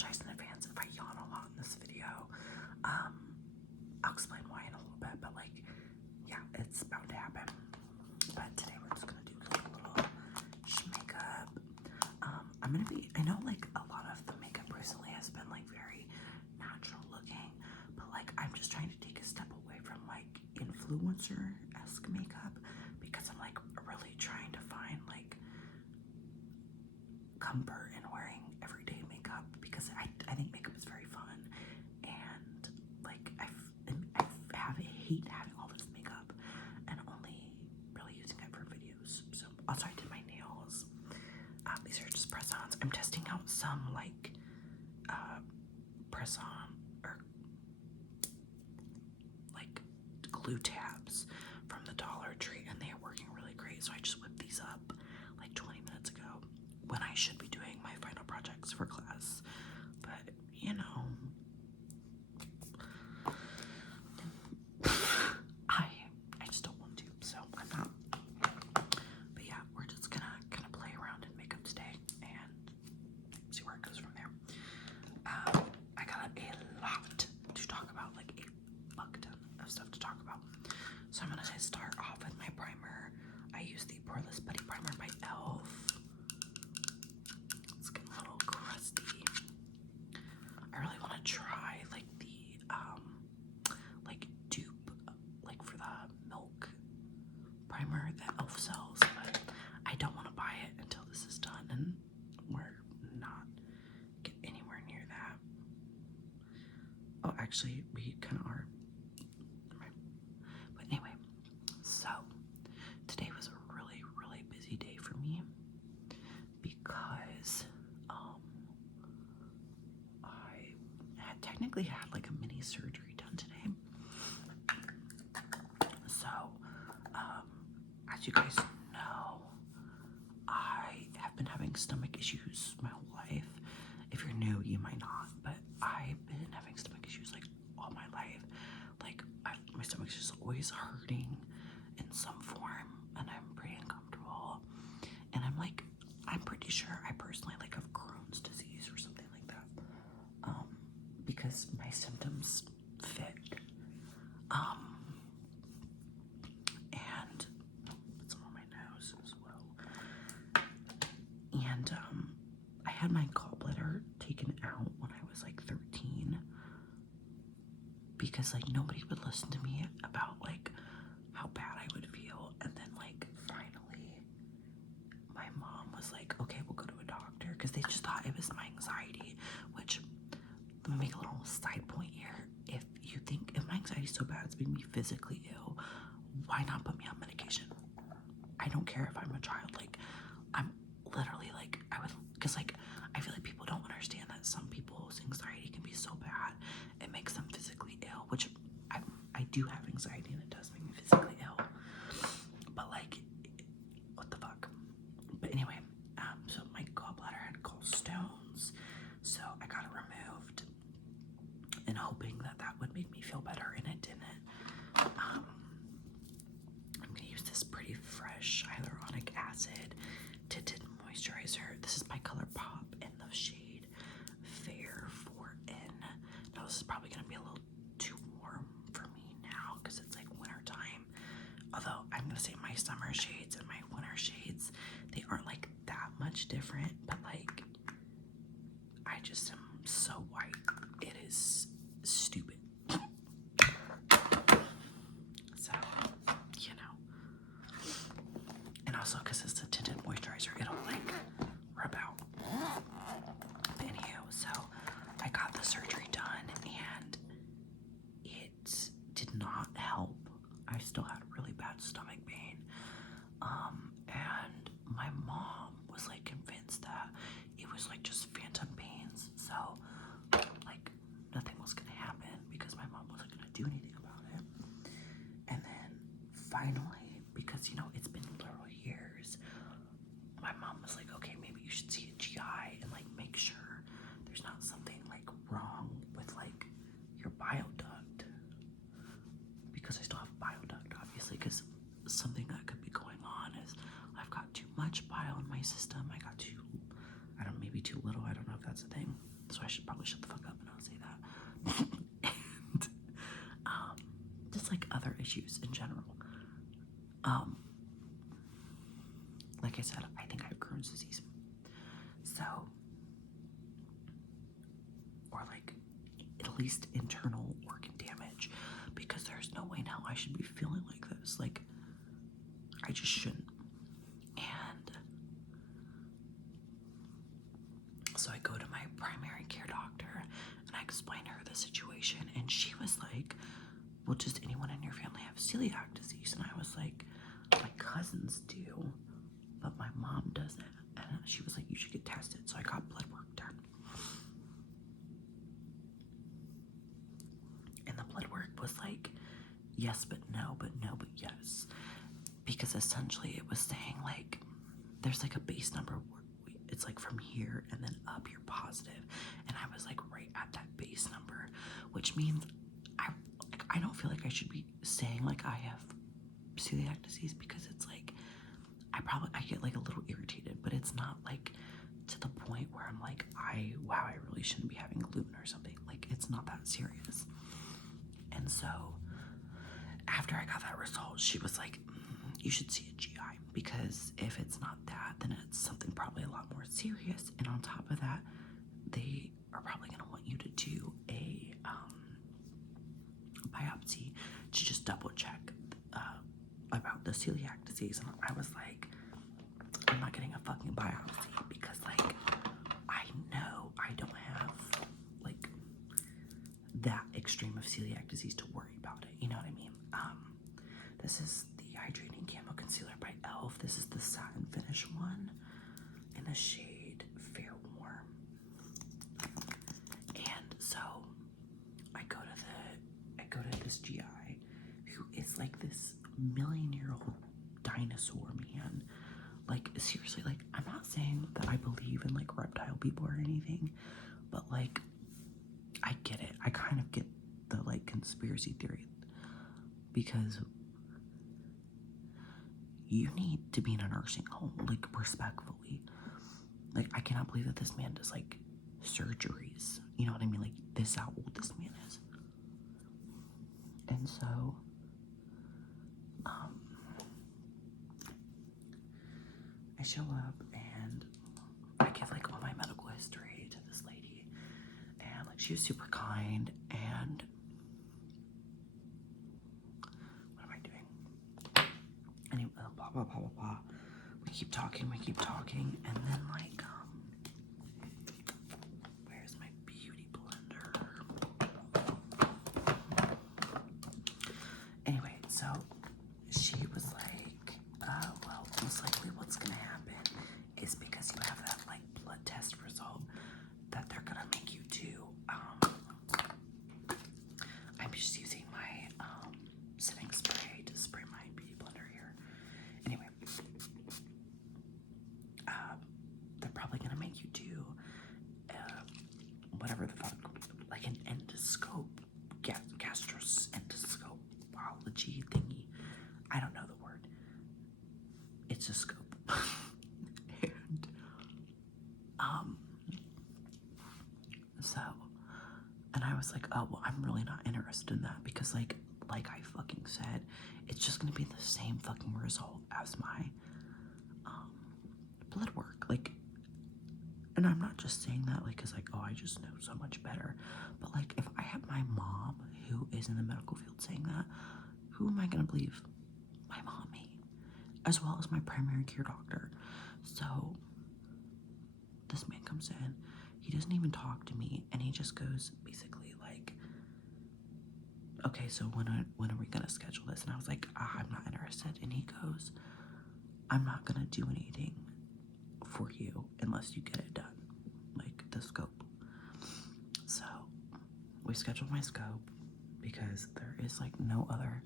apologize in advance if I yawn a lot in this video. I'll explain why in a little bit, but like, yeah, it's bound to happen. But today we're just gonna do a little makeup. I know like a lot of the makeup recently has been like very natural looking, but like I'm just trying to take a step away from like influencer-esque makeup because I'm like really trying to find like comfort in wearing everyday makeup because I think makeup is very fun, and like I hate having all this makeup and only really using it for videos. So also I did my nails. These are just press-ons. I'm testing out some like press-on or like glue tabs from the Dollar Tree, and they are working really great. So I just whipped these up like 20 minutes ago when I should be doing my final projects for class. But you know, I just don't want to, so I'm not. But yeah, we're just gonna kind of play around in makeup today and see where it goes from there. I got a lot to talk about, like a fuck ton of stuff to talk about. So I'm gonna start off with my primer. I use the Poreless Putty Primer by e.l.f. It's getting a little crusty. I really want to try like the like dupe, like for the milk primer that e.l.f. sells, but I don't want to buy it until this is done, and we're not get anywhere near that. Oh, actually, we kind of are. But anyway, so today was a really, really busy day for me because I had technically had like a mini surgery done today. So, as you guys know, I have been having stomach issues my whole life. If you're new, you might not, but I've been having stomach issues like all my life. Like my stomach's just always hurting in some form, and I'm pretty uncomfortable. And I'm pretty sure I personally like have Crohn's disease or something like that, because my symptoms fit. And some on my nose as well. And I had my gallbladder taken out when I was like 13 because like nobody would listen to me about like how bad I would feel. And then like finally my mom was like, okay, we'll go to a doctor, because they just thought it was my anxiety. Which, let me make a little side point here. If you think, if my anxiety is so bad it's making me physically ill, why not put me on medication? I don't care if I'm a child. Like, I'm literally like, because like I feel like people don't understand that some people's anxiety can be so bad it makes them physically ill, which I do have anxiety and it does make me physically ill, but like, what the fuck. But anyway, so my gallbladder had gallstones, so I got it removed and hoping that that would make me feel better, and it didn't. I'm gonna use this pretty fresh hyaluronic acid tinted moisturizer. This is by ColourPop in the shade Fair 4N. Now this is probably gonna be a little too warm for me now because it's like winter time. Although I'm gonna say my summer shades and my winter shades, they aren't like that much different, but like I just am so white. It is stupid. So, you know. And also because it's a tinted moisturizer, it'll like rub out. But anywho, so I got the surgery done and it did not help. I still had really bad stomach pain. And my mom was like convinced that it was like just phantom pains. So like nothing was gonna happen because my mom wasn't gonna do anything about it. And then finally, because you know it's been literal years, my mom was like, okay, maybe you should see a GI and like make sure there's not something like wrong with like your bile duct, because I still have bile duct, obviously, because something that could be going on is I've got too much bile in my system. I got too, I don't know, maybe too little. I don't know if that's a thing. So I should probably shut the fuck up and not say that. And just like other issues in general. Like I said, I think I have Crohn's disease. So, or like at least internal organ damage, because there's no way now I should be feeling like this. Like, I just shouldn't. And so I go to my primary care doctor and I explain her the situation, and she was like, well, does anyone in your family have celiac disease? And I was like, my cousins do, but my mom doesn't. And she was like, you should get tested. So I got blood work done. And the blood work was like, yes, but no, but no, but yes. Because essentially it was saying like, there's like a base number. It's like from here and then up, you're positive. And I was like right at that base number, which means I don't feel like I should be saying like I have celiac disease, because it's like, I get like a little irritated, but it's not like to the point where I'm like, wow, I really shouldn't be having gluten or something. Like, it's not that serious. And so after I got that result, she was like, you should see a GI, because if it's not that, then it's something probably a lot more serious. And on top of that, they are probably going to want you to do a biopsy to just double check about the celiac disease. And I was like, I'm not getting a fucking biopsy, because like, I know I don't have like that extreme of celiac disease to worry about it. You know what I mean? This is the Hydrating Camo Concealer by e.l.f. This is the satin finish one in the shade Fair Warm. And so I go to this GI who is like this million-year-old dinosaur man. Like, seriously, like, I'm not saying that I believe in like reptile people or anything, but like, I get it. I kind of get the like conspiracy theory, because you need to be in a nursing home, like, respectfully. Like, I cannot believe that this man does like surgeries. You know what I mean? Like, this is how old this man is. And so I show up and I give like all my medical history to this lady, and like, she was super kind. And what am I doing? Anyway, blah blah blah blah blah. We keep talking, and then like, where's my beauty blender? Anyway, so she was like, well, most likely what's gonna happen is, because you have that like blood test result, that they're gonna make you do, I'm just using my setting spray to spray my beauty blender here. Anyway, they're probably gonna make you do whatever the fuck, like an endoscope, endoscopology thingy. I don't know the word. It's a scope. And I was like, oh, well, I'm really not interested in that, because like I fucking said, it's just gonna be the same fucking result as my blood work. Like, and I'm not just saying that like, cause like, oh, I just know so much better, but like, if I have my mom who is in the medical field saying that, who am I gonna believe? My mommy, as well as my primary care doctor. So this man comes in, he doesn't even talk to me, and he just goes basically like, okay, so when are we gonna schedule this? And I was like, I'm not interested. And he goes, I'm not gonna do anything for you unless you get it done, like the scope. So we scheduled my scope, because there is like no other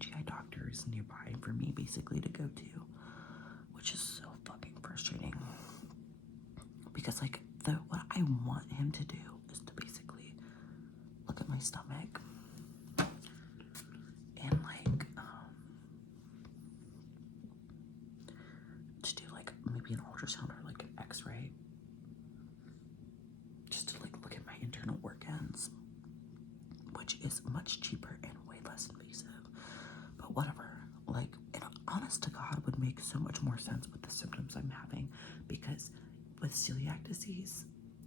GI doctors nearby for me basically to go to, which is so fucking frustrating, because like, what I want him to do is to basically look at my stomach and like to do like maybe an ultrasound or like an x-ray, was much cheaper and way less invasive. But whatever, like, and honest to God would make so much more sense with the symptoms I'm having, because with celiac disease,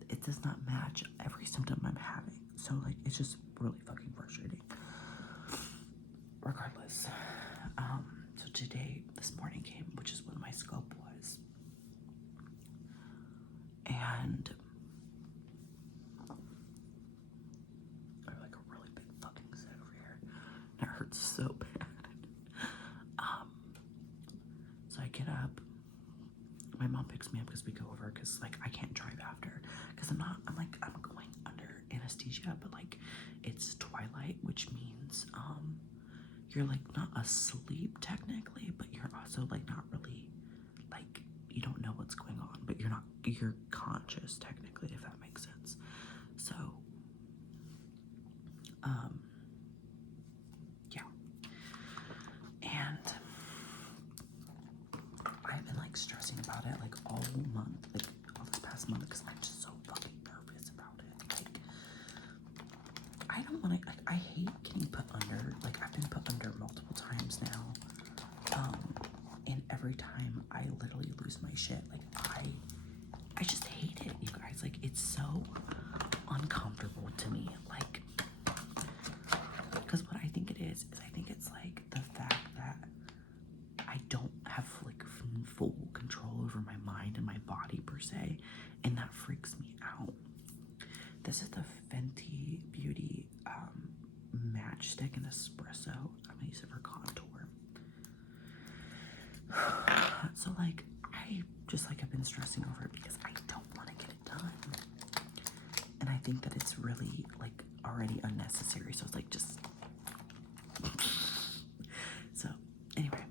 it does not match every symptom I'm having. So like, it's just really fucking frustrating. Regardless, so today, this morning came, which is when my scope was, and I have like a really big fucking set over here. That hurts so bad. So I get up. My mom picks me up because we go over, because like I can't drive after, because I'm going under anesthesia, but like it's twilight, which means you're like not asleep technically, but you're also like not really, like, you don't know what's going on, but you're conscious technically, if that makes sense. So yeah, and I've been like stressing about it like all month, like all this past month, because I'm just so fucking nervous about it. Like, I don't want to, like, I hate getting put under. Like, I've been put under multiple times now, and every time I literally lose my shit. Like, I just hate it, you guys. Like, it's so uncomfortable to me. Like, because what I think it is I think it's like the fact that I don't have like full control over my mind and my body per se, and that freaks me out. This is the Fenty Beauty matchstick in espresso. I'm gonna use it for contour. So like, I just like have been stressing over it because I don't want to get it done, and I think that it's really like already unnecessary. So it's like just so anyway,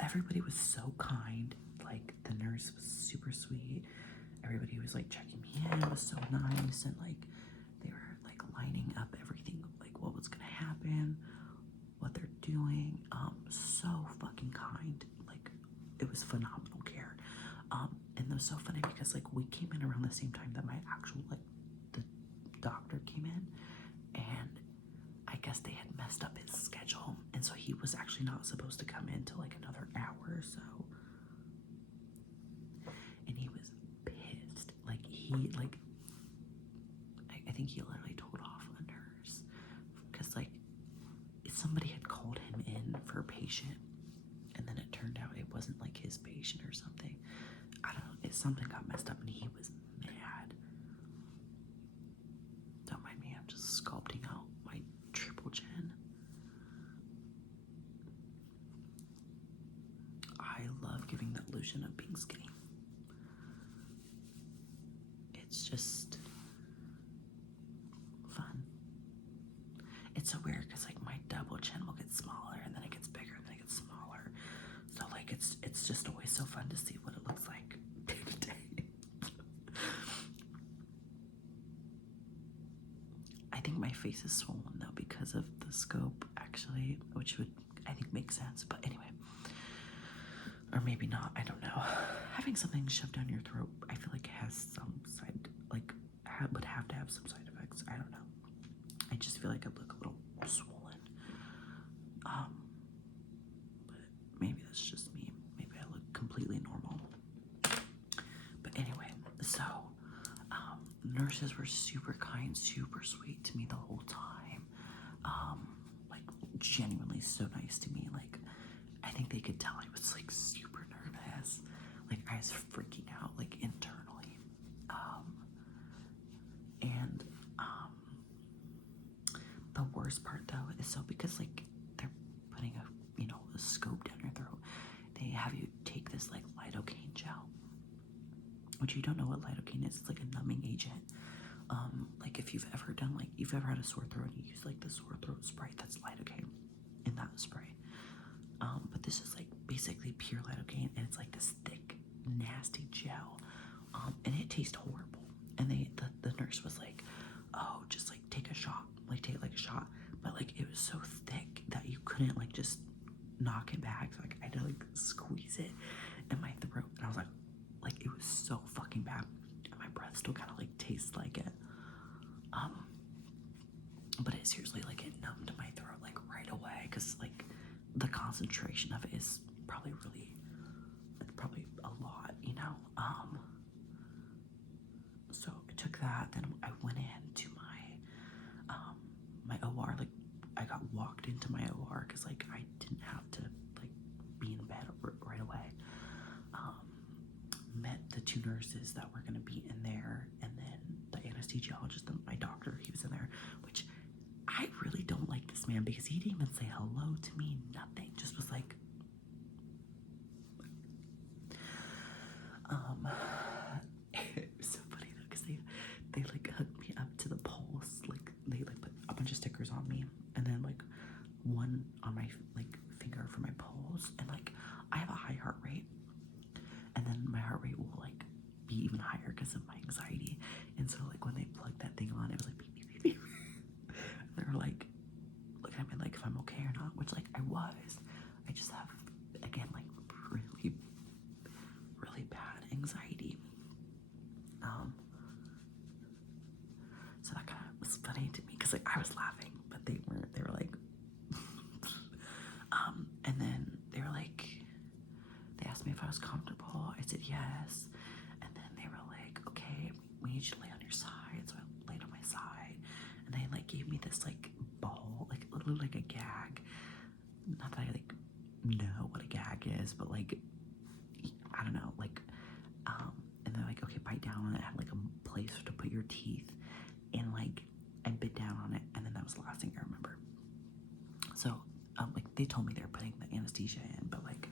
everybody was so kind. Like, the nurse was super sweet. Everybody who was like checking me in was so nice, and like they were like lining up everything, like what was gonna happen, what they're doing. So fucking kind. Like, it was phenomenal care. And it was so funny because like we came in around the same time that my actual, like, the doctor came in, and I guess they had messed up his schedule, and so he was actually not supposed to come in till like another hour or so. And he was pissed. Like, I think he literally told off a nurse, because like somebody had called him in for a patient, and then it turned out it wasn't like his patient or something. I don't know. Something got messed up, and he was mad. Don't mind me. I'm just sculpting out my triple chin. I love giving the illusion of being skinny. It's just fun. It's so weird because like my double chin will get smaller, and then it gets bigger, and then it gets smaller. So like it's just always so fun to see what it looks like day to day. I think my face is swollen though because of the scope, actually, which would, I think, make sense. But anyway, or maybe not. I don't know. Having something shoved down your throat, I feel like it has some side, like, would have to have some side effects. I don't know. I just feel like I look a little swollen. But maybe that's just me. Maybe I look completely normal. But anyway, so nurses were super kind, super sweet to me the whole time. Like, genuinely so nice to me. Like, I think they could tell I was like super nervous. Like, I was freaking out, like, internally. The worst part though is, so because like they're putting a scope down your throat, they have you take this like lidocaine gel, which you don't know what lidocaine is. It's like a numbing agent. Like, if you've ever had a sore throat and you use like the sore throat Sprite, that's lidocaine in that spray. But this is like basically pure lidocaine, and it's like this thick, nasty gel, and it tastes horrible. And the nurse was like, "Oh, just like take a shot, take a shot," but like it was so thick that you couldn't like just knock it back. So like I had to like squeeze it in my throat, and I was like it was so fucking bad, and my breath still kind of like tastes like it. concentration of it is probably really, it's probably a lot, you know. So I took that, then I went into my OR. Like, I got walked into my OR because like I didn't have to like be in bed right away. Met the 2 nurses that were gonna be in there, and then the anesthesiologist and my doctor, he was in there, which I really don't like this man because he didn't even say hello to me, nothing, just was like, it was so funny though, because they like hooked me up to the pulse, like they like put a bunch of stickers on me, and then like one on my like finger for my pulse, and like I have a high heart rate, and then my heart rate will like be even higher because of my anxiety, and so like when they plugged that thing on, it was like beep beep beep beep. They were like looking at me like if I'm okay or not, which like I was. I just have, again, like really, really bad anxiety. So that kind of was funny to me because like I was laughing, but they weren't. They were like, and then they were like, they asked me if I was comfortable. I said yes, and then they were like, okay, we need you to lay on your side. So I laid on my side, and they like gave me this like ball, like literally like a gag. Not that I like know what a gag is, but like I don't know, like and they're like, okay, bite down on it. It had like a place to put your teeth, and like I bit down on it, and then that was the last thing I remember. So like they told me they were putting the anesthesia in, but like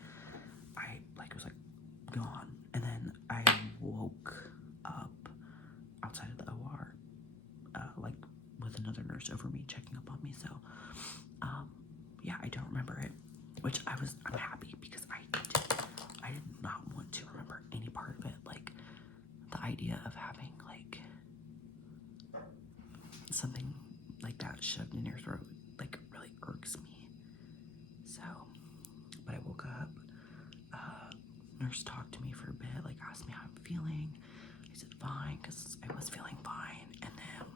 I like was like gone, and then I woke up outside of the OR, like with another nurse over me checking up on me. So yeah, I don't remember it, which I'm happy because I did not want to remember any part of it. Like the idea of having like something like that shoved in your throat like really irks me. So, but I woke up, nurse talked to me for a bit, like asked me how I'm feeling. I said fine, because I was feeling fine, and then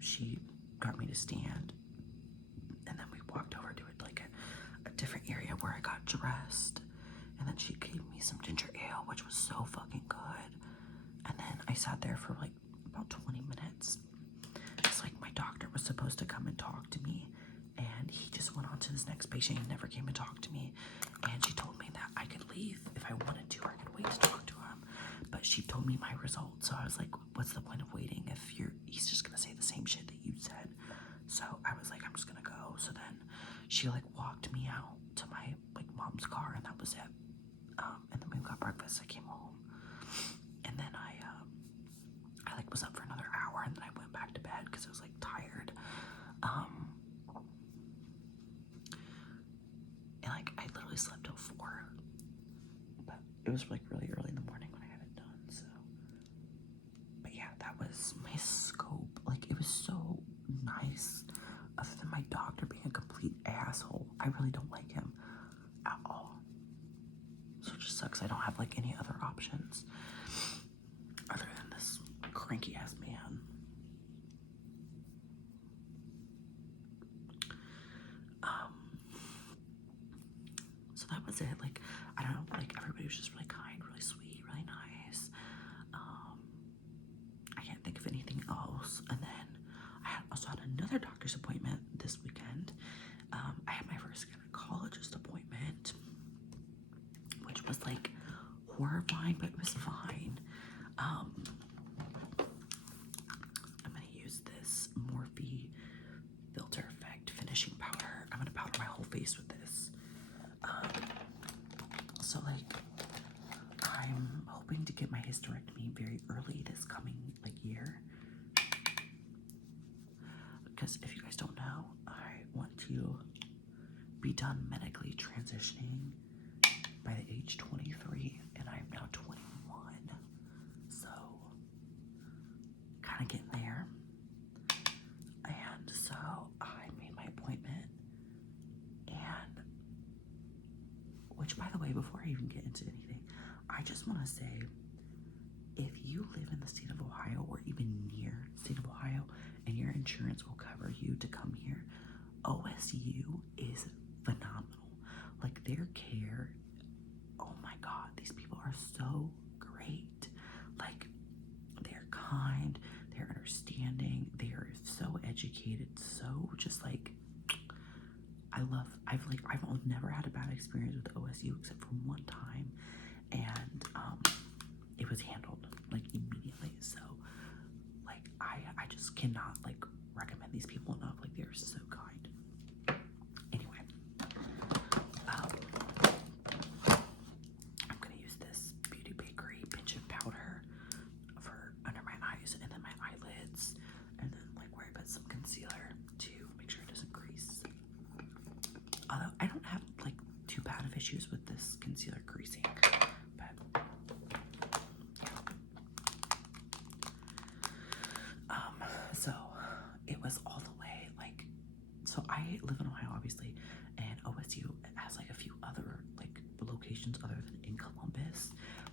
she got me to stand, and then we walked over to it like a different area where I got dressed, and then she gave me some ginger ale, which was so fucking good. And then I sat there for like about 20 minutes. It's like my doctor was supposed to come and talk to me, and he just went on to his next patient. He never came and talked to me, and she told me that I could leave if I wanted to, or I could wait to talk to him. But she told me my results, so I was like, what's the point of waiting if he's just gonna say the same shit that you said? So I was like, I'm just gonna go. So then she like walked me out to my like mom's car, and that was it. And then we got breakfast. I came home, and then I like was up for another hour, and then I went back to bed because I was like tired. And like I literally slept till 4, but it was like really early in the morning when I had it done. So, but yeah, that was my scope. Like it was so nice. Other than my doctor being a complete asshole, I really don't like him at all. So it just sucks I don't have like any other options other than this cranky ass man. So that was it. Like, I don't know, like everybody was just really kind, really sweet, really nice. I can't think of anything else. And then I also had another doctor's appointment this weekend. I had my first gynecologist appointment, which was like horrifying, but it was fine. I'm gonna use this Morphe Filter Effect finishing powder. I'm gonna powder my whole face with this. So like, I'm hoping to get my hysterectomy very early this coming like year. Because if you guys don't know, I want to be done medically transitioning by the age 23, and I'm now 21. So kind of getting there. And so I made my appointment, and which, by the way, before I even get into anything, I just want to say if you live in the state of Ohio or even near the state of Ohio and your insurance will cover you to come here, OSU is phenomenal. Like, their care, oh my God, these people are so great. Like, they're kind, they're understanding, they're so educated, so just like, I've never had a bad experience with OSU except for one time, and it was handled like immediately. So like I just cannot like recommend these people enough. Like, they're so kind. Anyway, I'm gonna use this Beauty Bakery pinch of powder for under my eyes and then my eyelids, and then like where I put some concealer to make sure it doesn't crease. Although I don't have like too bad of issues with this concealer creasing, but so it was all the way like, so I live in Ohio obviously, and OSU has like a few other like locations other than in Columbus,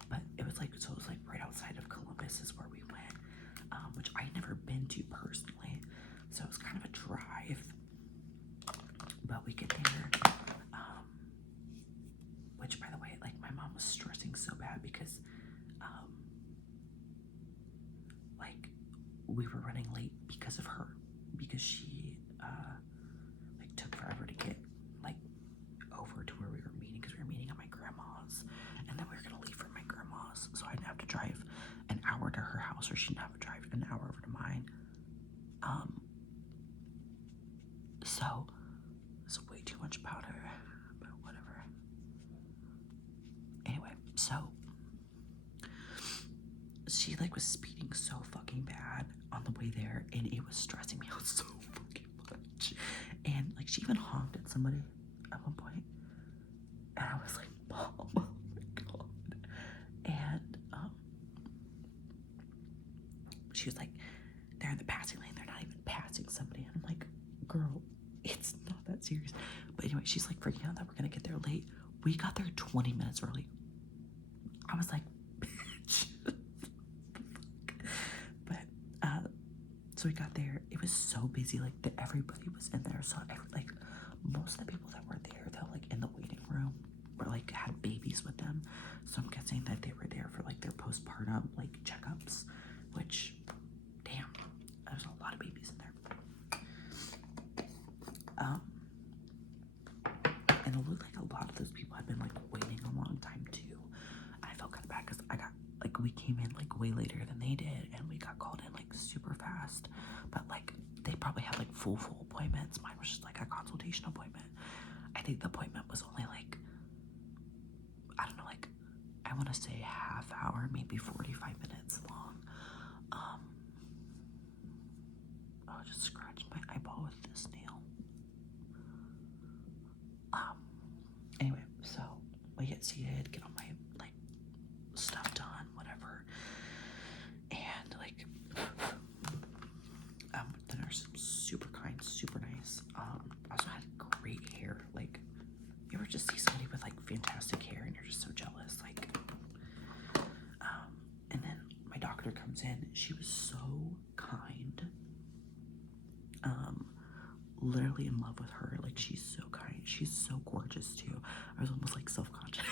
but it was like, so it was like right outside of Columbus is where we went, which I'd never been to personally, so it was kind of a drive, but we get there, which by the way, like my mom was stressing so bad because like we were running late because of her, because she like took forever to get like over to where we were meeting, because we were meeting at my grandma's, and then we were gonna leave from my grandma's, so I didn't have to drive an hour to her house, or she didn't have to drive an hour over to mine. So it's way too much powder, but whatever. Anyway, so she like was speeding so fucking bad on the way there, and it was stressing me out so fucking much. And like she even honked at somebody at one point, and I was like, Mom, oh my God. And she was like, they're in the passing lane, they're not even passing somebody. And I'm like, girl, it's not that serious. But anyway, she's like freaking out that we're gonna get there late. We got there 20 minutes early. I was like, bitch. But so we got there. It was so busy. Like everybody was in there. So like most of the people that were there, they're like in the waiting room, or like had babies with them. So I'm guessing that they were there for like their postpartum like checkups. Which, damn, there's a lot of babies in there. And it looked like a lot of those people had been like waiting a long time too. And I felt kind of bad because I got like, we came in like way later than they did, and we got called in like super fast. But like they probably had like full appointments. Mine was just like a consultation appointment. I think the appointment was only like, I don't know, like I want to say half hour, maybe 45 minutes long. I just scratched my eyeball with this nail. Anyway, so we get seated, get all my like stuff done, whatever, and like the nurse was super kind, super nice. Also had great hair. Like, you ever just see somebody with like fantastic hair and you're just so jealous, like. And then my doctor comes in. She was so kind. Literally in love with her. Like, she's so kind. She's so gorgeous too. I was almost like self-conscious.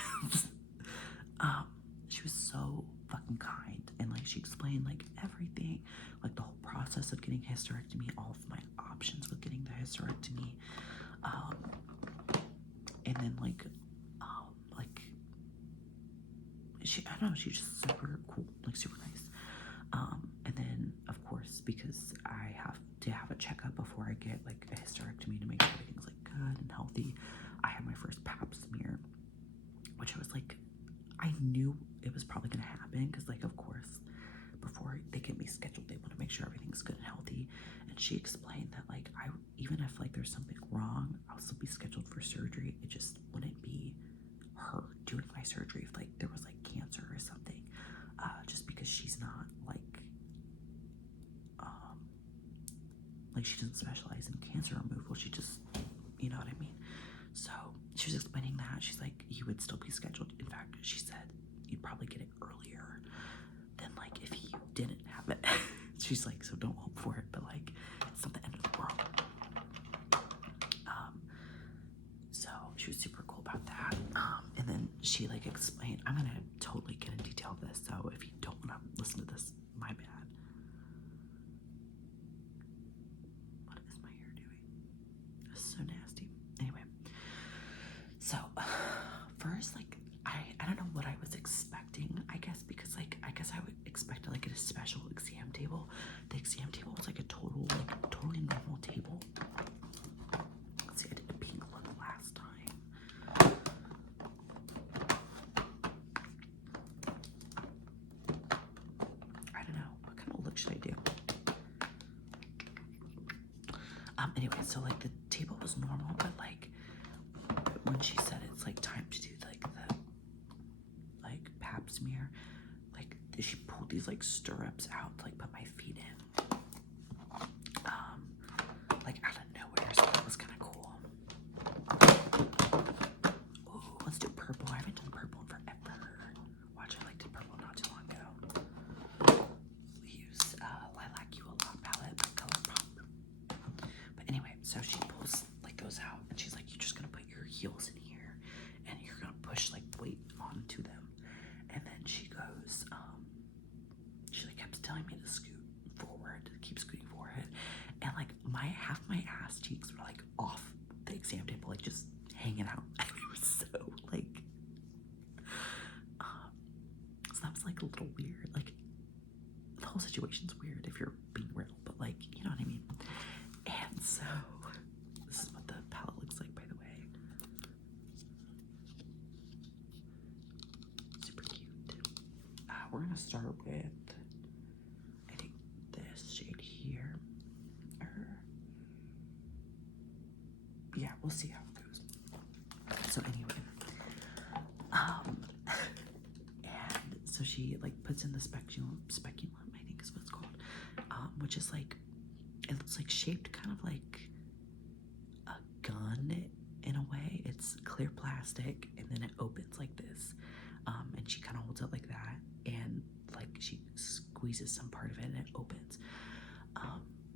She was so fucking kind, and like she explained like everything, like the whole process of getting a hysterectomy, all of my options with getting the hysterectomy, and then like I don't know, she's just super cool, like super nice. And then of course, because I have to have a checkup before I get like a hysterectomy to make sure everything's like good and healthy, I had my first pap smear, which I was like, I knew it was probably gonna happen, because like of course before they get me scheduled they want to make sure everything's good and healthy. And she explained that like even if like there's something wrong, I'll still be scheduled for surgery. It just wouldn't be her doing my surgery if like there was like cancer or something, just because she's not like she doesn't specialize in cancer removal. She just, you know what I mean? So she was explaining that. She's like, you would still be scheduled. In fact, she said you'd probably get it earlier then like if you didn't have it, she's like, so don't hope for it, but like it's not the end of the world. So she was super cool about that. And then she like explained, I'm gonna totally get in detail of this, so if you don't want to listen to this, my bad. What is my hair doing? It's so nasty. Anyway, so first, like I don't know what I was expecting, I guess, because like I guess I would expect like a special exam table. The exam table was like a totally normal table. Let's see, I did a pink one last time. I don't know, what kind of look should I do? Anyway, so like the table was normal, but like when she said it's like time to do like the like pap smear, like she pulled these like stirrups out to like put my feet in, like out of nowhere, so that was kind of cool. Ooh, let's do purple. I haven't done purple in forever. Watch, I like did purple not too long ago. We use Lilac You a Lot palette by ColourPop. But anyway, so she pulls like those out, and she's like, you're just gonna put your heels in here, and you're gonna push like weight onto them. And then she goes, she like kept telling me to scoot forward, keep scooting forward, and like half my ass cheeks were like off the exam table, like just hanging out. And it was so like, so that was like a little weird. Like the whole situation's weird if you're being real, but like, you know what I mean? And so this is what the palette looks like, by the way. Super cute. We're gonna start with, I think, this shade here. Yeah, we'll see how it goes. So anyway, and so she like puts in the speculum, I think is what it's called, which is like, it looks like shaped kind of like a gun in a way. It's clear plastic, and then it opens like this, and she kind of holds it like that, and like she squeezes some part of it and it opens,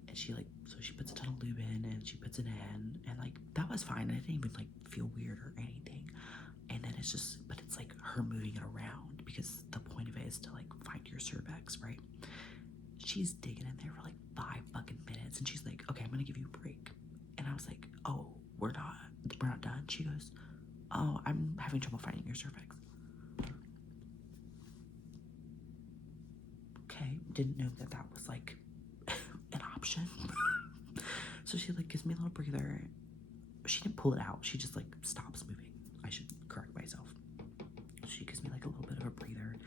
and she like, so she puts a ton of lube in and she puts it in, and like that was fine. I didn't even like feel weird or anything. And then it's just, but it's like her moving it around, because the point of it is to like find your cervix, right? She's digging in there for like 5 fucking minutes, and she's like, okay, I'm gonna give you a break. And I was like, oh, we're not done. She goes, oh, I'm having trouble finding your cervix. Okay, didn't know that was like an option. So she like gives me a little breather. She didn't pull it out, she just like stops moving. I should correct myself. She gives me like a little bit of a breather,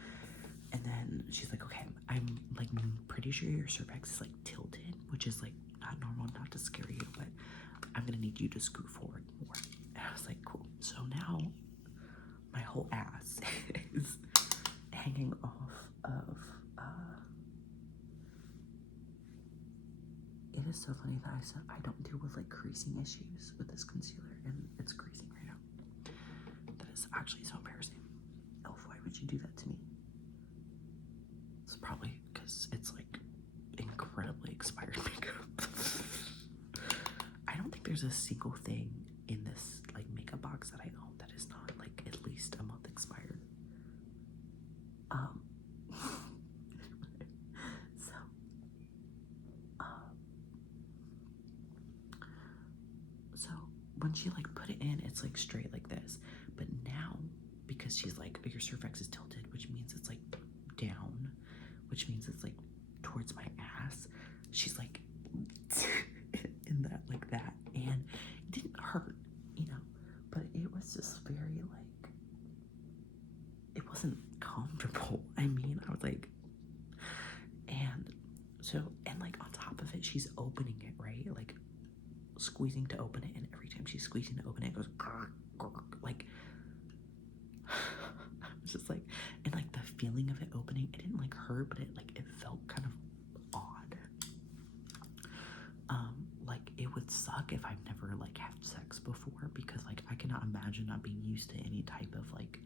and then she's like, okay, I'm like pretty sure your cervix is like tilted, which is like not normal, not to scare you, but I'm gonna need you to scoot forward more. And I was like, cool. So now my whole ass is hanging off of it is so funny that I said I don't deal with like creasing issues with this concealer, and it's creasing right now. That is actually so embarrassing. Elf, why would you do that to me? It's probably because it's like incredibly expired makeup. I don't think there's a single thing in this like makeup box that I own that is not like at least a month expired. So when she like put it in, it's like straight like this. But now, because she's like, your cervix is tilted, which means it's like down, which means it's like towards my ass. She's like in that, like that. And it didn't hurt, you know, but it was just very like, it wasn't comfortable. I mean, I was like, and so, and like on top of it, she's opening it, right? Like squeezing to open it, and every time she's squeezing to open it, it goes grr, grr, like I was just like, and like the feeling of it opening, it didn't like hurt, but it felt kind of odd. Like it would suck if I've never like had sex before, because like I cannot imagine not being used to any type of like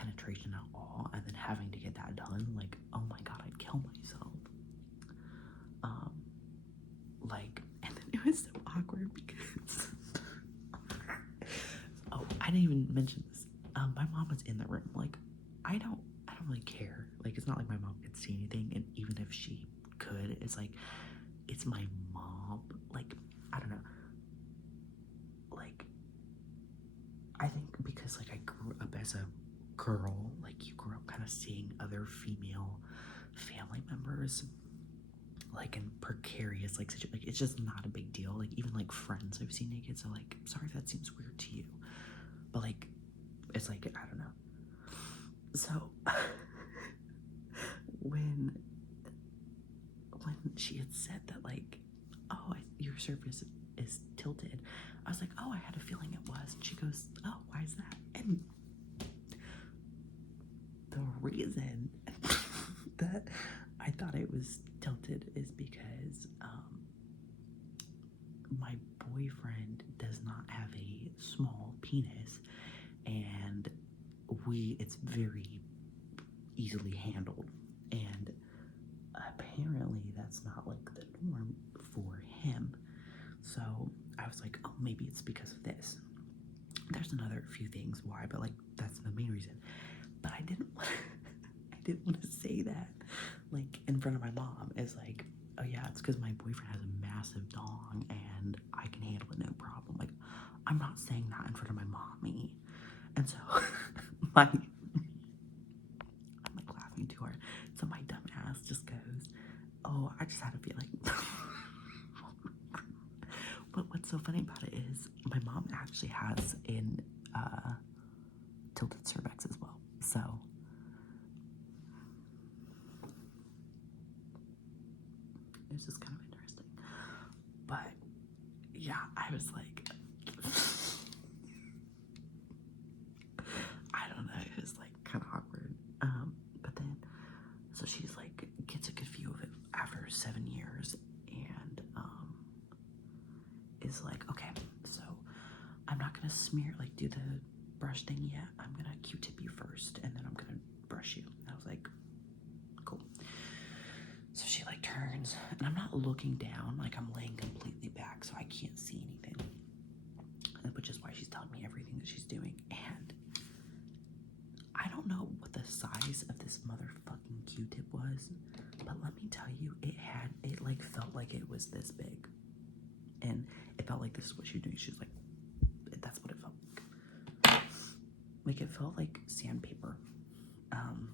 penetration at all, and then having to get that done, like, oh my god, I'd kill myself. And then it was so awkward because oh, I didn't even mention this. My mom was in the room. Like, I don't really care. Like, it's not like my mom could see anything, and even if she could, it's like, it's my mom. Like, I don't know. Like, I think because, like, I grew up as a girl, like, you grew up kind of seeing other female family members, like, in precarious, like, like, it's just not a big deal. Like, even, like, friends I've seen naked, so, like, sorry if that seems weird to you, but, like, it's like, I don't know. So, when she had said that, like, oh, your surface is tilted, I was like, oh, I had a feeling it was. And she goes, oh, why is that? And the reason that I thought it was tilted is because my boyfriend does not have a small penis, and it's very easily handled, and apparently that's not like the norm for him. So I was like, oh, maybe it's because of this. There's another few things why, but like that's the main reason. But I didn't want to say that like in front of my mom. It's like, oh yeah, it's because my boyfriend has a massive dong and I can handle it no problem. Like, I'm not saying that in front of my mommy. And so I'm like laughing too hard. So my dumb ass just goes, oh, I just had a feeling. But what's so funny about it is my mom actually has an tilted cervix as well. So it's just kind of interesting. But yeah, I was like, I don't know, it was like kind of awkward. But then, so she's like, gets a good view of it after 7 years, and is like, okay, so I'm not gonna do the brush thing yet. I'm gonna Q-tip you first, and then I'm gonna brush you. And I was like, cool. So she like turns, and I'm not looking down, like I'm laying completely back so I can't see anything, which is why she's telling me everything that she's doing. And I don't know what the size of this motherfucking Q-tip was, but let me tell you, it like felt like it was this big, and it felt like this is what she was doing. She's like, that's what it felt like. Like, it felt like sandpaper, and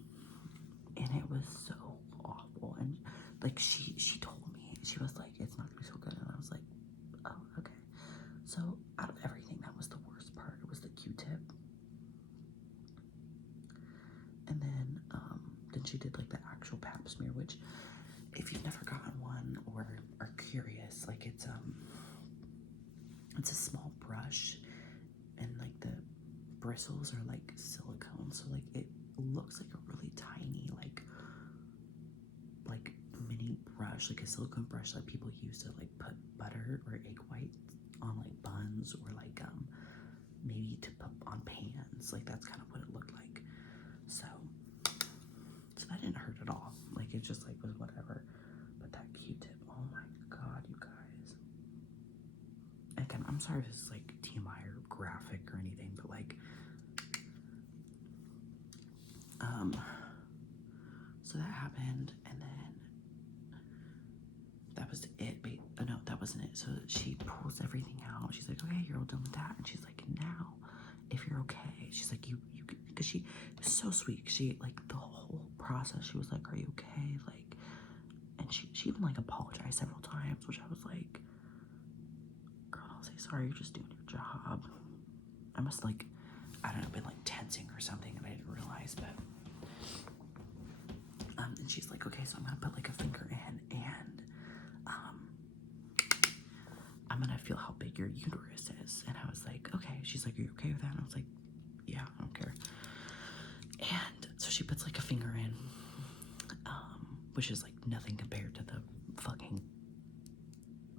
it was so awful. And like she told me, she was like, it's not gonna be so good, and I was like, oh, okay. So out of everything, that was the worst part. It was the Q-tip. And then she did like the actual pap smear, which if you've never gotten one or are curious, like it's a small brush, and like the bristles are like silicone, so like it looks like a really tiny like mini brush, like a silicone brush that people use to like put butter or egg whites on like buns, or like maybe to put on pans. Like that's kind of what it looked like. So that didn't hurt at all. Like it just like was whatever. But that Q-tip, oh my god, you guys. Again, I'm sorry if this is like TMI or graphic or anything, but like so that happened, and then that was it. No, that wasn't it. So she pulls everything out. She's like, okay, you're all done with that. And she's like, now, if you're okay, she's like, you, because she was so sweet. She, like, the whole process, she was like, are you okay? Like, and she even, like, apologized several times, which I was like, girl, I'll say sorry, you're just doing your job. I must, like, I don't know, been, like, tensing or something, and I didn't realize, but, and she's like, okay, so I'm gonna put, like, a finger in, and, I'm gonna feel how big your uterus is. And I was like, okay. She's like, are you okay with that? And I was like, yeah, I don't care. And so she puts like a finger in, which is like nothing compared to the fucking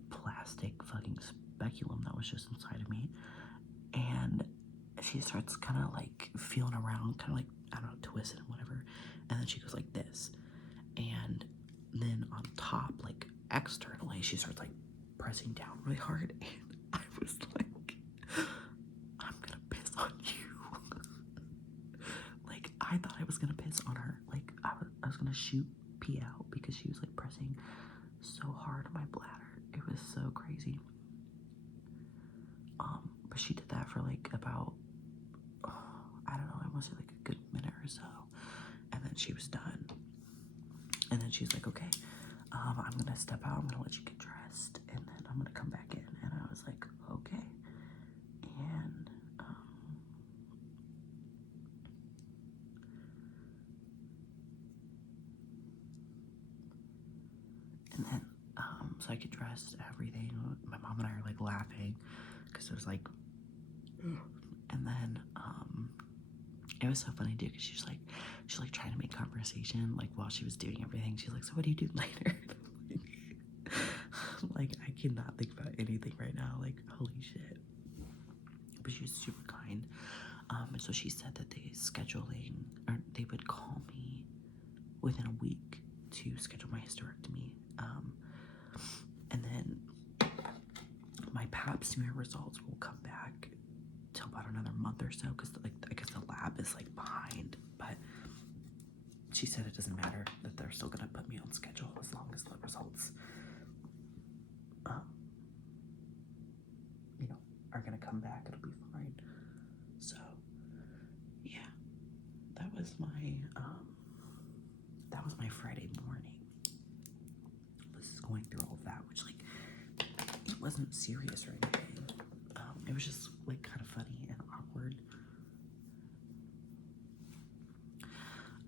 plastic fucking speculum that was just inside of me. And she starts kind of like feeling around, kind of like I don't know, twist it and whatever. And then she goes like this. And then on top, like externally, she starts like pressing down really hard. And I was like, I'm gonna piss on you. Like, I thought I was gonna piss on her. Like, I was gonna shoot pee out because she was like pressing so hard on my bladder. It was so crazy. But she did that for like about, I don't know, I want to say like a good minute or so. And then she was done. And then she's like, okay, I'm gonna step out, I'm gonna let you get dressed, and then I'm gonna come back in. And I was like, okay. And then, so I get dressed, everything. My mom and I are like laughing because it was like, and then, it was so funny too because she's like trying to make conversation like while she was doing everything. She's like, so what do you do later? Like, I cannot think about anything right now. Like, holy shit. But she was super kind. And so she said that they would call me within a week to schedule my hysterectomy. And then my pap smear results will come back till about another month or so because like I guess the lab is like behind. But she said it doesn't matter, that they're still gonna put me on schedule as long as the results are gonna come back. It'll be fine. So yeah, that was my Friday morning. Was going through all of that, which like it wasn't serious or anything. It was just like kind of funny and awkward.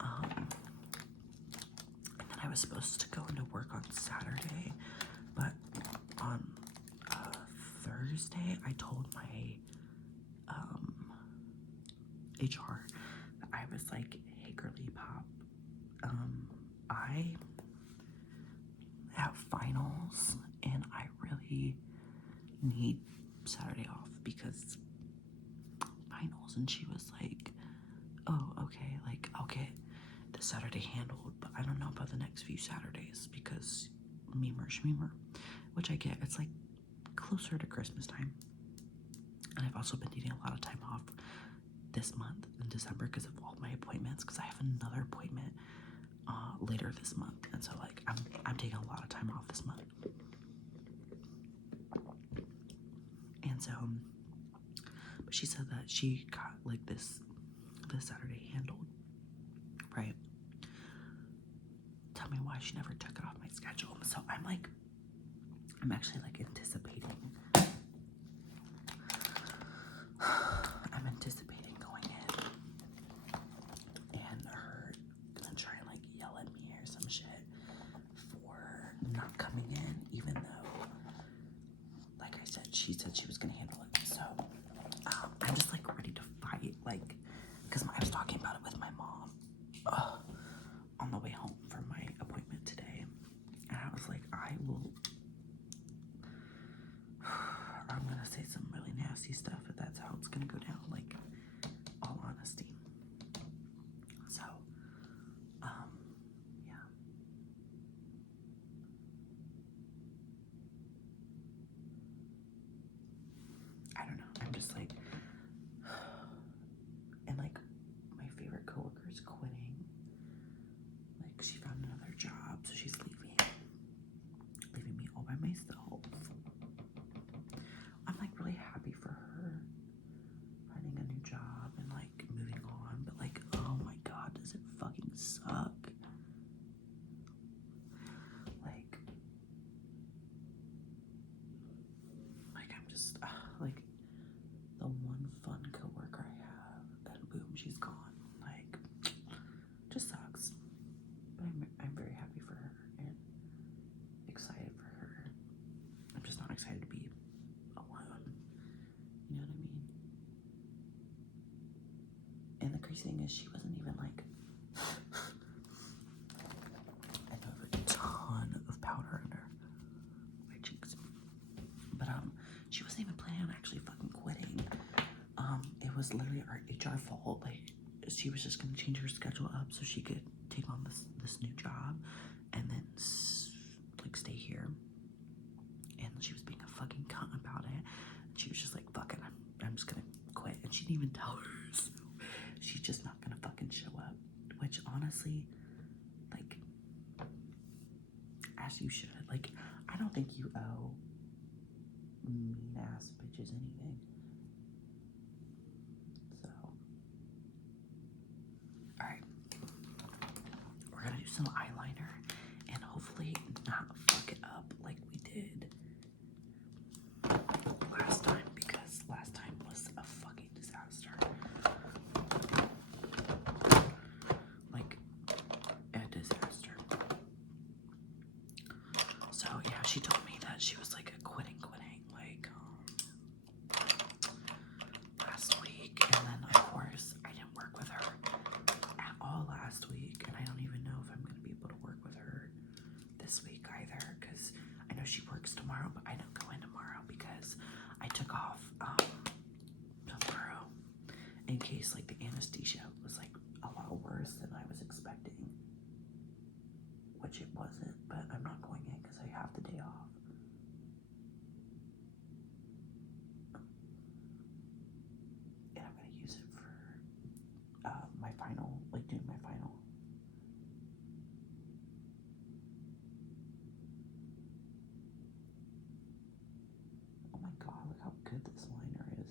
And then I was supposed to go into work on Saturday, but on Thursday I told my HR that I was like, hey girly pop, I have finals and I really need Saturday off because finals. And she was like, oh, okay, like I'll get the Saturday handled, but I don't know about the next few Saturdays because memer shmemer, which I get. It's like closer to Christmas time. And I've also been needing a lot of time off this month in December because of all my appointments, because I have another appointment later this month, and so like I'm taking a lot of time off this month. And so but she said that she got like this Saturday handled, right? Tell me why she never took it off my schedule. So I'm actually like anticipating going in and her gonna try and like yell at me or some shit for not coming in, even though, like I said, she said she was gonna handle it. So I'm just like ready to fight, like, because I was talking about it with my mom on the way home from my appointment today, and I was like, I'm gonna say some really nasty stuff if that's how it's gonna go down, like, all honesty. So, yeah. I don't know, I'm just like, and like, my favorite coworker is quitting. Like, she found another job, so she's leaving me all by myself. I'm like really happy for her finding a new job and like moving on, but like, oh my god, does it fucking suck? Like I'm just like the one fun coworker I have, and boom, she's gone. Like, just sucks. But I'm very happy for her and excited for her. I'm just not excited to be alone. You know what I mean? And the crazy thing is, she wasn't even like, I have a ton of powder under my cheeks, but she wasn't even planning on actually fucking quitting. It was literally our HR fault. Like, she was just gonna change her schedule up so she could take on this new job and then like stay here. And she was being a fucking cunt about it. She was just like, fuck it, I'm just gonna quit. And she didn't even tell her, so she's just not gonna fucking show up. Which honestly, like, as you should. Like, I don't think you owe mean ass bitches anything. So, alright. We're gonna do some eyeliner and hopefully not fuck it up like we did last time, because last time was a fucking disaster. Like, a disaster. So yeah, she told me that she was like quitting like last week, and then of course I didn't work with her at all last week, and I don't even know if I'm gonna be able to work with her this week either, because I know she works tomorrow, but I don't go in tomorrow because I took off tomorrow in case like the anesthesia was like a lot worse than I was expecting, which it wasn't, but I'm not going in because I have the day off. And I'm gonna use it for my final, like doing my final. Oh my god, look how good this liner is.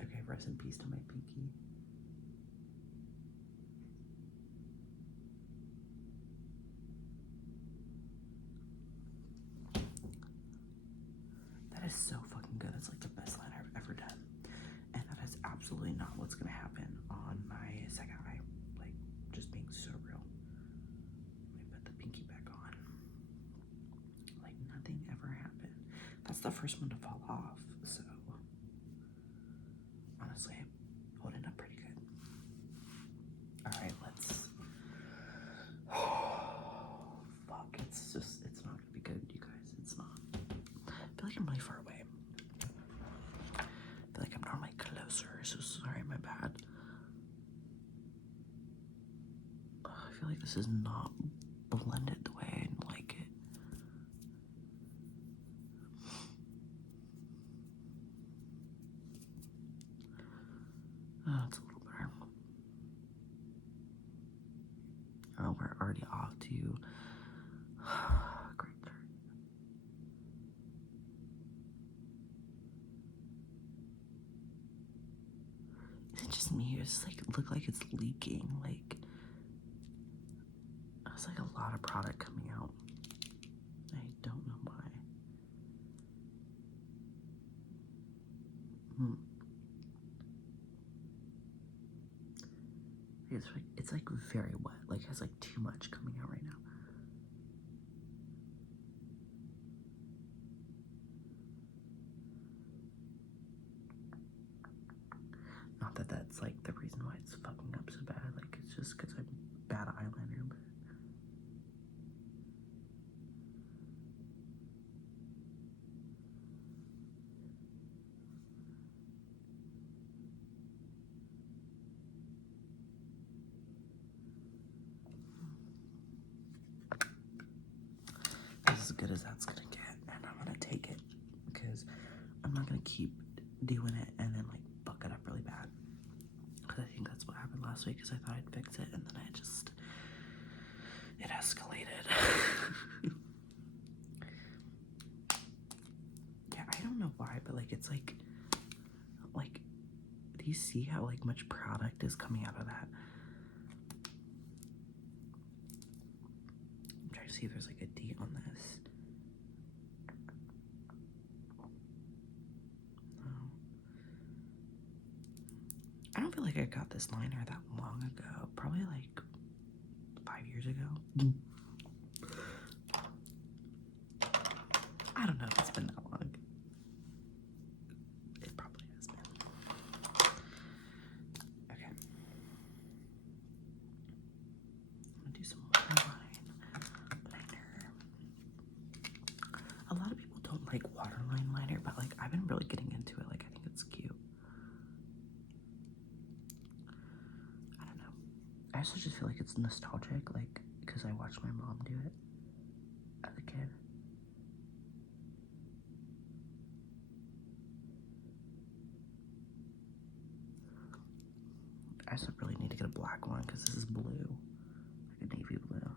Okay, rest in peace to my pinky. That is so fucking good. That's like the best line I've ever done. And that is absolutely not what's gonna happen on my second eye. Like, just being so real. Let me put the pinky back on. Like, nothing ever happened. That's the first one to fall off, so honestly, holding up pretty good. Alright, let's. Fuck, it's not gonna be good, you guys. It's not. I feel like I'm really far away. I feel like I'm normally closer, so sorry, my bad. I feel like this is not blended the way I like it. It's a little better. Oh, we're already off to great start. Is it just me? It's like look like it's leaking. Like, it's like a lot of product coming out. I don't know why. It's like very wet. Like, it has like too much coming out right now. Not that that's like the reason why it's fucking up so bad. Like, it's just because I'm bad eyeliner, but. This is as good as that's gonna get, and I'm gonna take it because I'm not gonna keep doing it and then like fuck it up really bad. Because I think that's what happened last week. Because I thought I'd fix it and then it escalated. Yeah, I don't know why, but like it's like do you see how like much product is coming out of that? I'm trying to see if there's like a date on this. No. I don't feel like I got this liner that long ago. Probably like 5 years ago. I don't know if it's been that long. It probably has been. Okay. I'm gonna do some liner. A lot of people don't like waterline liner, but like I've been really getting into it. Like I think it's cute. I don't know. I also just feel like it's nostalgic, like because I watched my mom do it as a kid. I also really need to get a black one because this is blue, like a navy blue.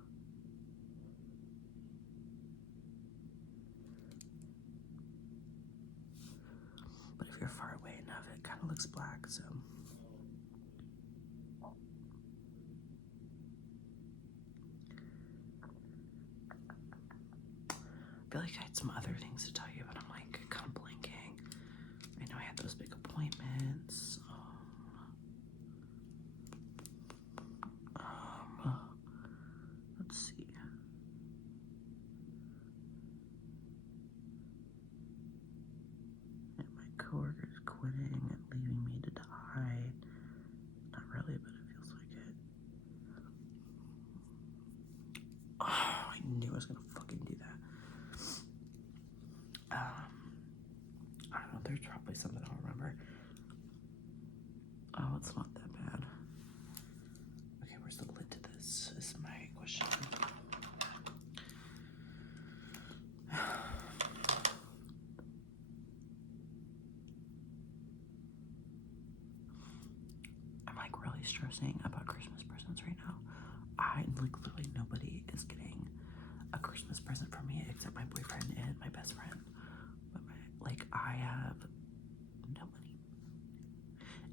But if you're far away enough, it kind of looks black, so. I feel like I had some other things to tell you, but I'm like kind of blanking. I know I had those big appointments. Let's see. And my coworker's quitting and leaving me to die. Not really, but it feels like it. Oh, I knew I was gonna fucking do that. I don't know, there's probably something I'll remember. Oh, it's not that bad. Okay, where's the lid to this? Is my question. I'm like really stressing about Christmas presents right now. Like literally nobody is getting a Christmas present from me except my boyfriend and my best friend. But like I have no money.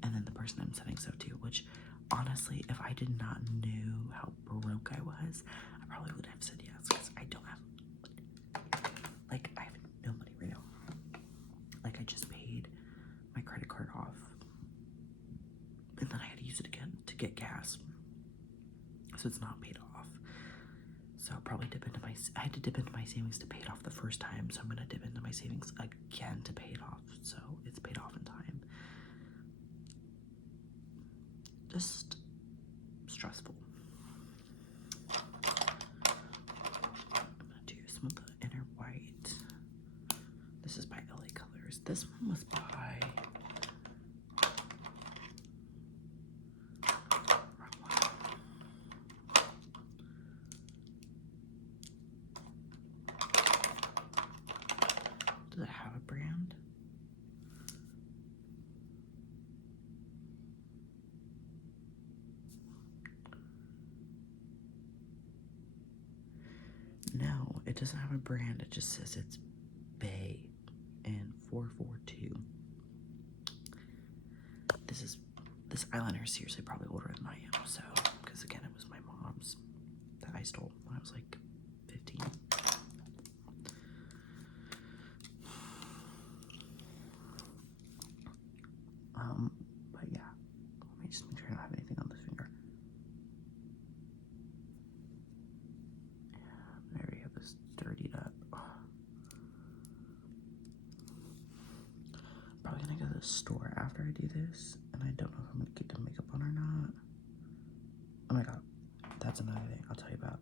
And then the person I'm sending stuff to, which honestly, if I did not know how broke I was, I probably would have said yes because I don't have, like I have no money right now. Like I just paid my credit card off and then I had to use it again to get gas. So it's not paid off. So I'll probably dip into I had to dip into my savings to pay it off the first time. So I'm going to dip into my savings again to pay it off. So it's paid off in time. Just stressful. I'm going to do some of the inner white. This is by LA Colors. This one was by does it have a brand? No, it doesn't have a brand. It just says it's Bay and 442. This eyeliner is seriously probably older than I am, so because again it was my mom's that I stole when I was like 15. But yeah, let me just make sure I don't have anything on this finger. Yeah, there we have this dirtied up. Probably gonna go to the store after I do this, and I don't know if I'm gonna keep the makeup on or not. Oh my god, that's another thing I'll tell you about.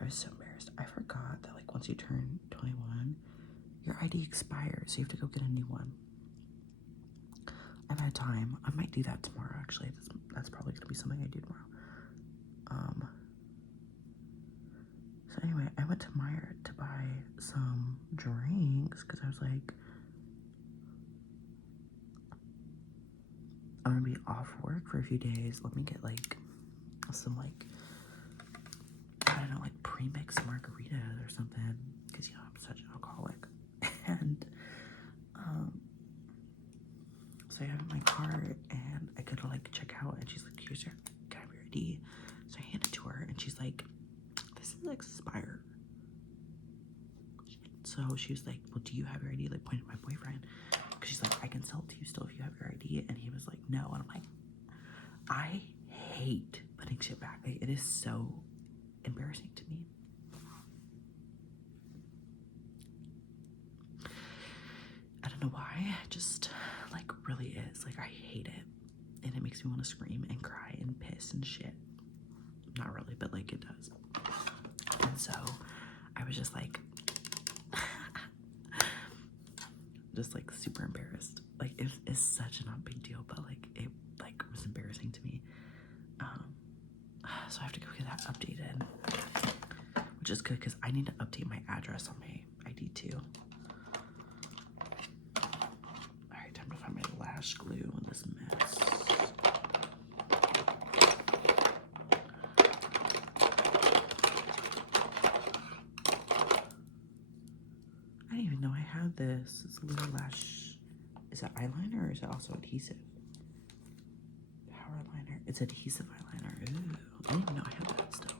I was so embarrassed. I forgot that like once you turn 21, your ID expires, so you have to go get a new one. I've had time. I might do that tomorrow, actually. That's probably gonna be something I do tomorrow. So anyway, I went to Meijer to buy some drinks because I was like, I'm gonna be off work for a few days. Let me get like some like, I don't know, like pre-mixed margaritas or something because you know I'm such an alcoholic. And so I have it in my cart and I go to like check out and she's like, here's your ID. So I hand it to her and she's like, this is expired. So she was like, well, do you have your ID? Like pointed at my boyfriend because she's like, I can sell it to you still if you have your ID. And he was like, no. And I'm like, I hate putting shit back. Like, it is so embarrassing to me. I don't know why, just like really is. Like I hate it. And it makes me want to scream and cry and piss and shit. Not really, but like it does. And so I was just like, just like super embarrassed. Like it's such a not big deal, but like it like was embarrassing to me. So I have to go get that updated, which is good because I need to update my address on my ID too. All right, time to find my lash glue in this mess. I didn't even know I had this. It's a little lash. Is it eyeliner or is it also adhesive? Power liner. It's adhesive eyeliner. Ooh, I didn't even know I had that still.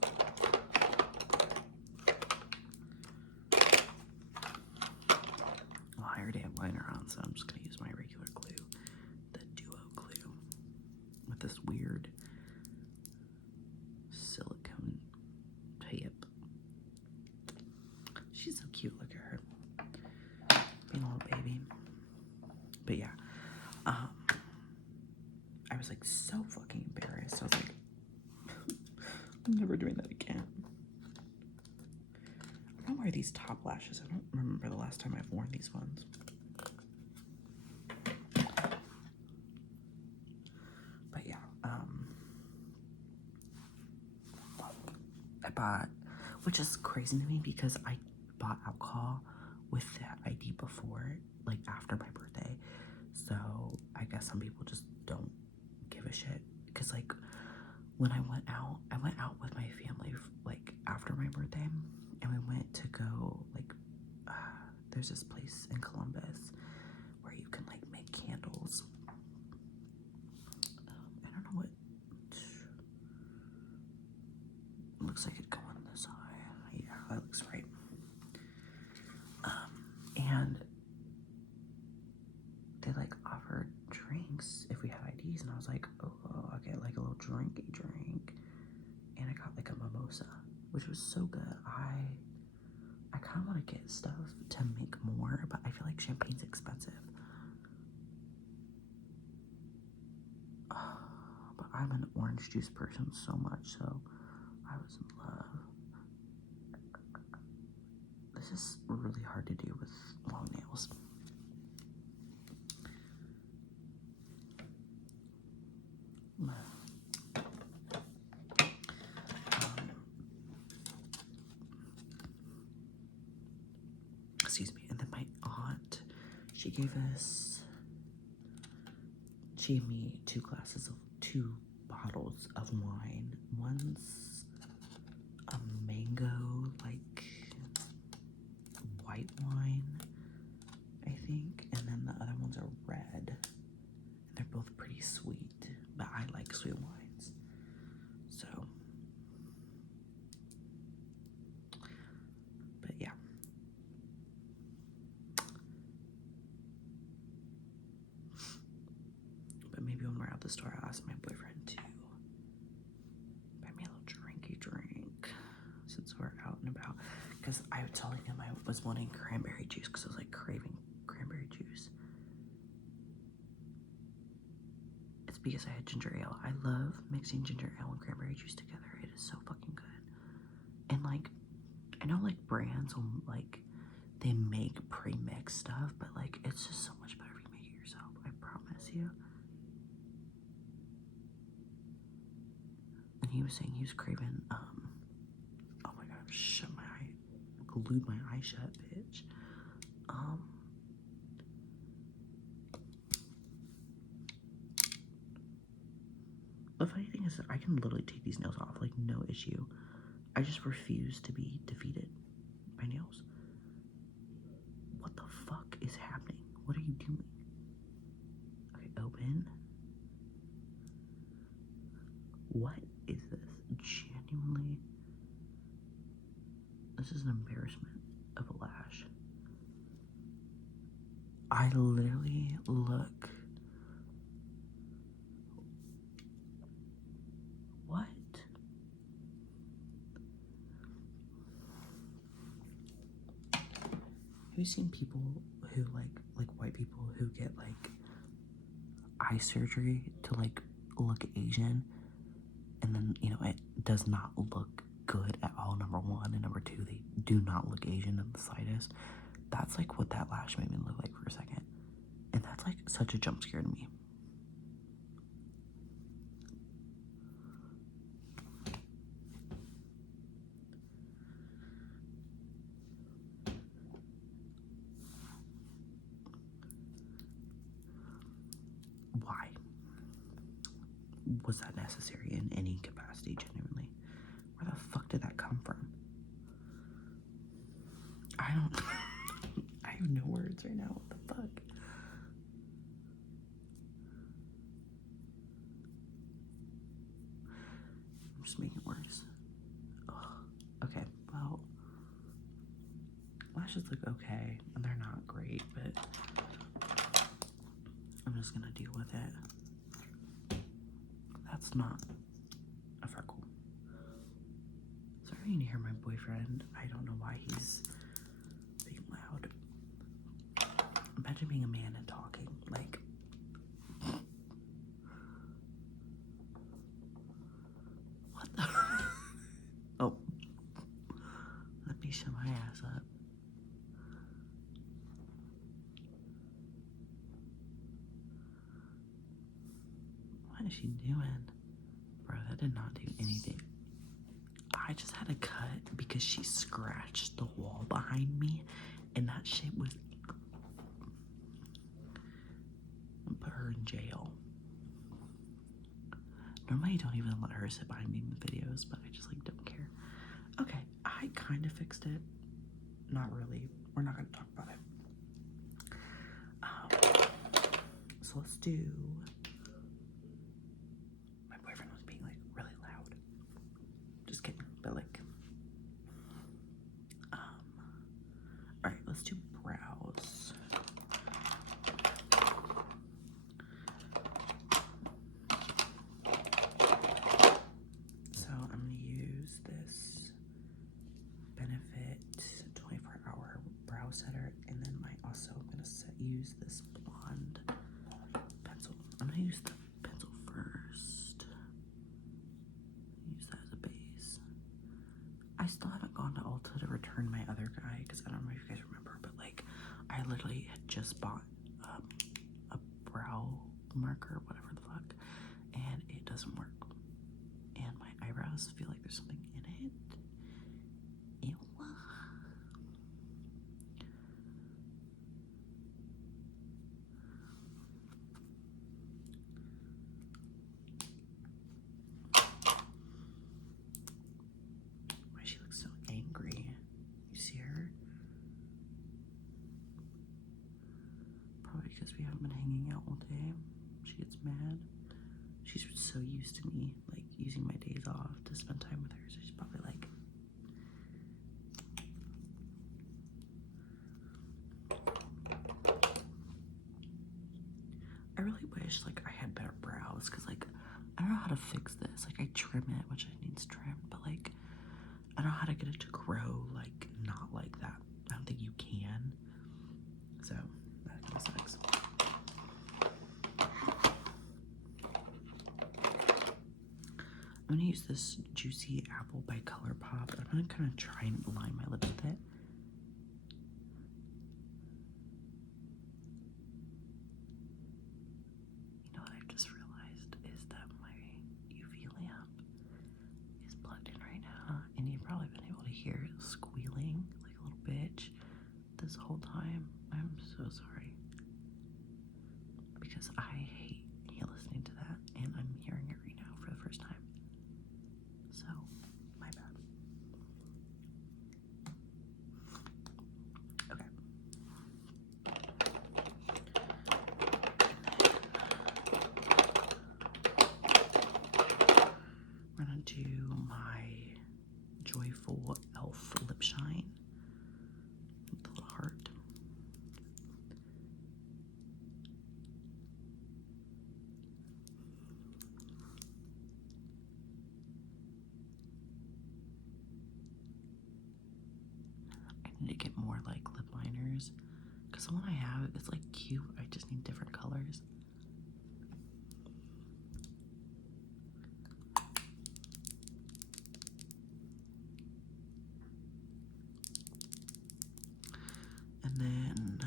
Well, I already have liner on, so I'm just gonna use my regular glue, the Duo glue, with this weird silicone tip. She's so cute. Look at her, being a little baby. But yeah, I was like so fucking embarrassed. I was like, I'm never doing that again. I don't wear these top lashes. I don't remember the last time I've worn these ones. But yeah, I bought, which is crazy to me because I bought alcohol with that ID before, like after my birthday. So I guess some people just don't give a shit. Because like when I went out with my family like after my birthday, and we went to go like there's this place in Columbus where you can like make candles. I don't know what it looks like. It go on this eye. Yeah, that looks right. And they like offered drinks if we had IDs, and I was like, oh, I'll get like a little drink, and I got like a mimosa, which was so good. I kind of want to get stuff to make more, but I feel like champagne's expensive. But I'm an orange juice person so much, so I was in love. This is really hard to do with long nails. Excuse me. And then my aunt, she gave me two bottles of wine. One's a mango, like white wine, I think, and then the other ones are red. And they're both pretty sweet, but I like sweet wines. So, but yeah. But maybe when we're out the store, I'll ask my boyfriend to buy me a little drinky drink since we're out and about. Because I was telling him I was wanting cranberry juice because I was like craving cranberry juice. It's because I had ginger ale. I love mixing ginger ale and cranberry juice together. It is so fucking good. And like, I know like brands will like, they make pre-mixed stuff, but like it's just so much better if you make it yourself. I promise you. And he was saying he was craving, oh my god, glued my eye shut, bitch. The funny thing is that I can literally take these nails off, like no issue. I just refuse to be defeated by nails. What the fuck is happening? What are you doing? Okay, open. What is this? Genuinely, this is an embarrassment of a lash. I literally look. What? Have you seen people who like white people who get like eye surgery to like look Asian, and then you know it does not look good at all, number one, and number two, they do not look Asian in the slightest. That's like what that lash made me look like for a second. That's like such a jump scare to me. Why? Was that necessary in any capacity, genuinely? Where the fuck did that come from? I don't... I have no words right now. What the fuck? I'm just making it worse. Ugh. Okay, well... lashes look okay, and they're not great, but... I'm just gonna deal with it. That's not a freckle. Sorry to hear my boyfriend. I don't know why he's being loud. Imagine being a man and talking. Like, what the? Oh, let me show my ass up. What is she doing? Bro, that did not do anything. I just had a cut because she scratched the wall behind me, and that shit was... put her in jail. Normally I don't even let her sit behind me in the videos, but I just like don't care. Okay, I kind of fixed it. Not really. We're not gonna talk about it. So let's do... my boyfriend was being like really loud. Just kidding, but like... alright, let's do brows. So I'm gonna use this Benefit 24-hour brow setter, and then also I'm gonna use this blonde pencil. I'm gonna use the pencil first. Use that as a base. I still haven't gone to Ulta to return my other guy because I don't know if you guys remember, but like I literally had just bought a brow marker, whatever the fuck, and it doesn't work. And my eyebrows feel like there's something in it. Ew. Why she looks so angry? You see her? Probably because we haven't been hanging out all day. She gets mad. She's so used to me like using my days off to spend time with her, so she's probably like, I really wish like I had better brows, because like I don't know how to fix this. Like I trim it, which it needs trimmed, but like I don't know how to get it to grow like not like that. I don't think you can. So that kind of sucks. I'm gonna use this Juicy Apple by ColourPop. I'm gonna kind of try and line my lips with it. You know what I just realized is that my UV lamp is plugged in right now, and you've probably been able to hear it squealing like a little bitch this whole time. I'm so sorry, because I hate listening to that, and I'm hearing it right now for the first time. So, my bad. Okay. We're gonna do my Joyful Elf Lip Shine with the little heart. I need to get more like lip liners, because the one I have, it's like cute. I just need different colors. And then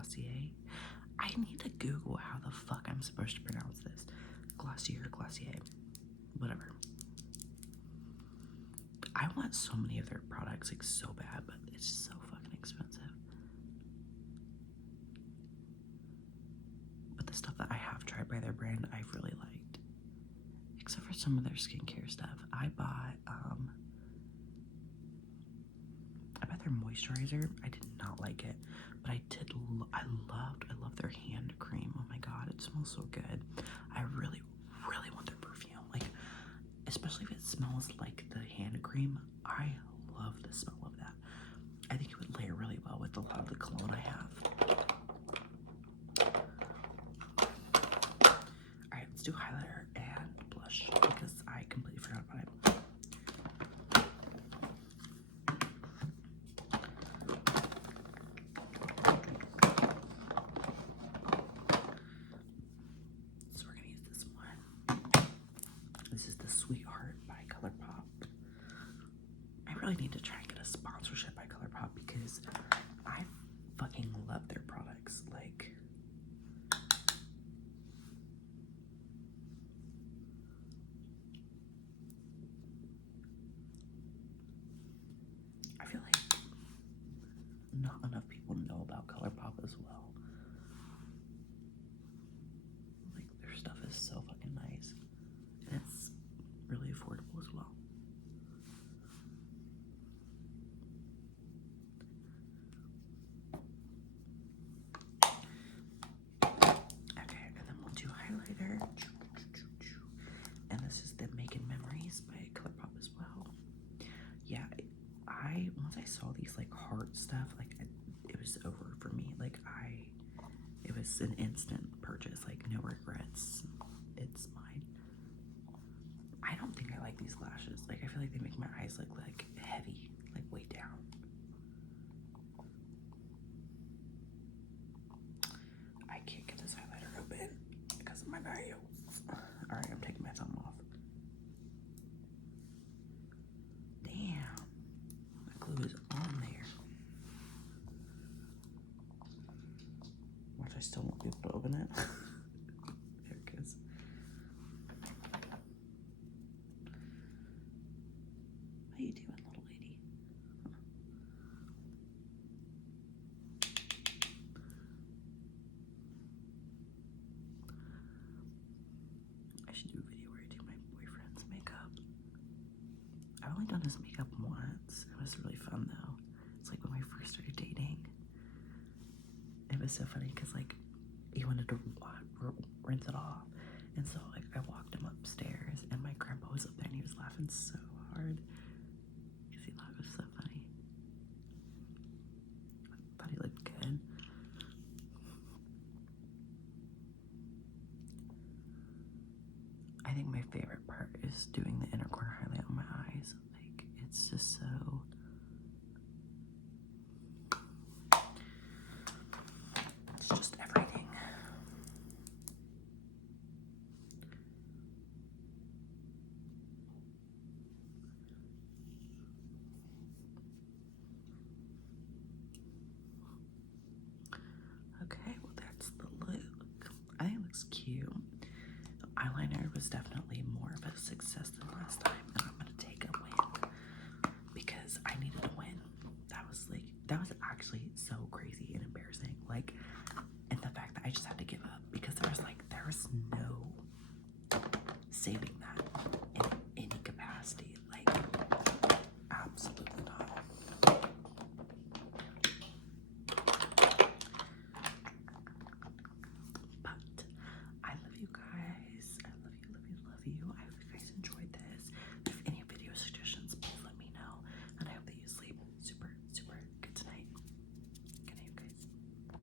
Glossier. I need to Google how the fuck I'm supposed to pronounce this. Glossier, Glossier, whatever. I want so many of their products, like, so bad, but it's so fucking expensive. But the stuff that I have tried by their brand, I've really liked. Except for some of their skincare stuff. I bought their moisturizer. I did not like it, but I did. I love their hand cream. Oh my god, it smells so good. I really, really want their perfume. Like, especially if it smells like the hand cream. I love the smell of that. I think it would layer really well with a lot of the cologne I have. Alright, let's do highlighter and blush because I completely forgot about it. So we're gonna use this one. This is the Sweetheart by ColourPop. I really need to try and get a sponsorship by ColourPop because I fucking love their products. Like, I feel like not enough people know about ColourPop as well. Like, their stuff is so fucking nice. And it's really affordable as well. Okay, and then we'll do highlighter. And this is the Making Memories by ColourPop as well. Yeah, once I saw these like heart stuff, like it was over for me. Like it was an instant purchase, like no regrets. It's mine. I don't think I like these lashes. Like, I feel like they make my eyes look like heavy, like way down. I can't get this highlighter open because of my nails. Alright, I'm taking my thumb off. Damn. The glue is on there. Watch, I still won't be able to open it. There it goes. How you doing, little lady? I should do a video where I do my boyfriend's makeup. I've only done his makeup once. It was really fun though. It's like when we first started dating. It was so funny because like he wanted to rinse it off, and so like I walked him upstairs and my grandpa was up there and he was laughing so hard because he thought it was so funny. I thought he looked good. I think my favorite part is doing the inner corner highlight on my eyes. Like, it's just so... It's just everything. Okay, well that's the look. I think it looks cute. The eyeliner was definitely more of a success than last time, and I'm gonna take a win because I needed a win. That was actually so crazy and embarrassing.